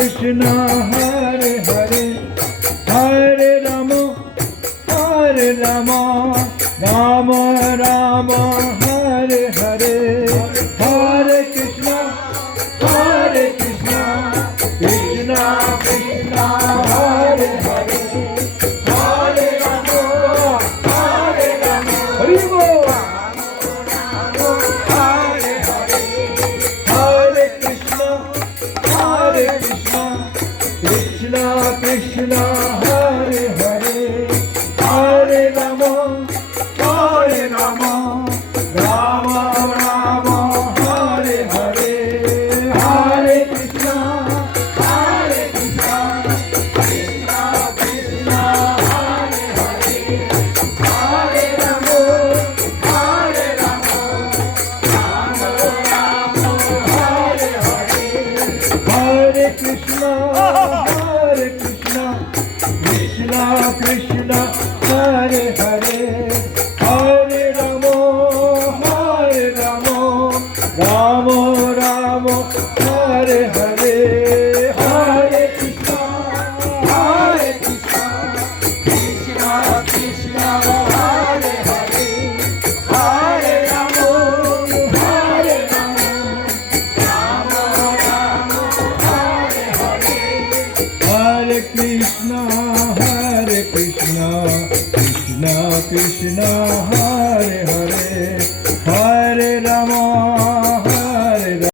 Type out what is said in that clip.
Krishna Hare Hare Hare Rama Rama Rama Hare Hare Hare Krishna Krishna Krishna Hare Hare Hare Rama Hare Bol Hare Hare Hare Krishna Krishna Krishna Hare Hare Hare Rama Rama Rama Hare Hare Hare Krishna Krishna Krishna Hare Hare Hare Rama Rama Rama Hare Hare Hare Krishna Krishna Krishna Hare Hare Hare Rama Rama Rama Hare Hare Hare Krishna Krishna Krishna Hare Hare Hare Rama Rama Rama Hare Hare Hare Krishna Krishna Krishna Hare Hare Hare Rama